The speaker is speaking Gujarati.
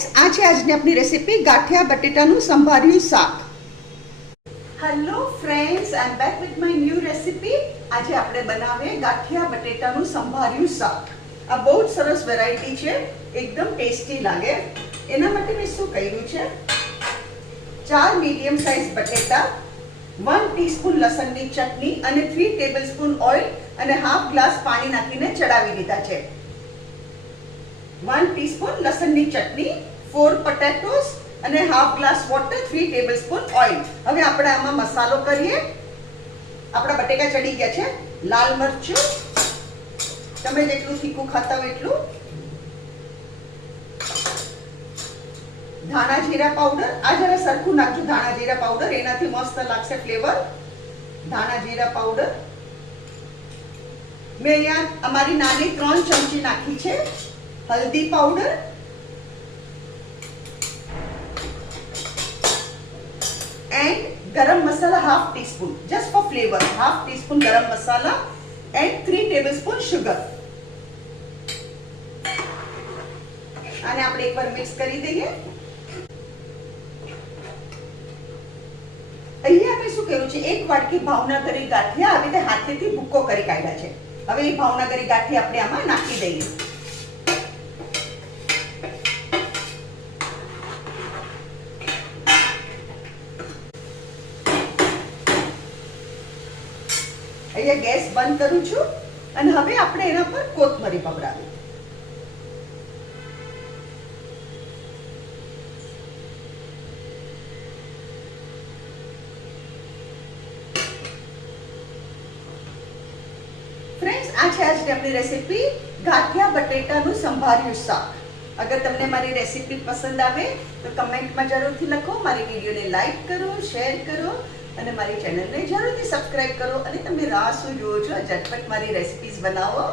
ફ્રેન્ડ્સ, આ છે આજની આપણી રેસીપી ગાંઠિયા બટેટાનું સંભાર્યું શાક. Hello friends, I am back with my new recipe. આજે આપણે બનાવીએ ગાંઠિયા બટેટાનું સંભાર્યું શાક. આ બહુ જ સરસ વેરાયટી છે, એકદમ ટેસ્ટી લાગે. એના માટે મેં શું કર્યું છે, 4 મીડિયમ સાઇઝ બટેટા, 1 ટીસ્પૂન લસણની ચટણી અને 3 ટેબલસ્પૂન ઓઇલ અને હાફ ગ્લાસ પાણી નાખીને ચડાવી દીધા છે. 1 ટીસ્પૂન લસણની ચટણી, 4 પોટેટોસ અને half glass water, 3 tablespoon oil. હવે આપણે આમાં મસાલો કરીએ. આપણા બટેકા ચડી ગયા છે. લાલ મરચું, તમે જેટલું તીખું ખાતા હોય એટલું. ધાણા જીરા પાવડર, આ જરા સરખું નાખજો ધાણા જીરા પાવડર, એનાથી મસ્ત લાગશે ફ્લેવર. ધાણા જીરા પાવડર મેં અહીંયા અમારી નાની 3 ચમચી નાખી છે. હલ્દી powder, and garam masala half teaspoon just for flavor, half teaspoon garam masala and 3 tablespoon sugar. આને આપણે એકવાર મિક્સ કરી દઈએ. અહીંયા આપણે શું કર્યું છે, એક વાટકી ભાવનગરી ગાંઠિયા આવી રીતે હાથેથી ભૂકો કરી કાઢ્યા છે. હવે એ ભાવનગરી ગાંઠિયા આપણે આમાં નાખી દઈએ. અહીંયા ગેસ બંધ કરું છું અને હવે આપણે એના પર કોથમરી પવરાવી. ફ્રેન્ડ્સ, આ છે આજની આપણી રેસીપી ગાંઠિયા બટેટાનું સંભાર્યું શાક. અગર તમને મારી રેસીપી પસંદ આવે તો કમેન્ટમાં જરૂરથી લખો. મારી વિડીયોને લાઈક કરો, શેર કરો અને મારી ચેનલને જરૂરથી સબસ્ક્રાઇબ કરો. અને તમે રાહ શું જુઓ છો, ઝટપટ મારી રેસિપીઝ બનાવો.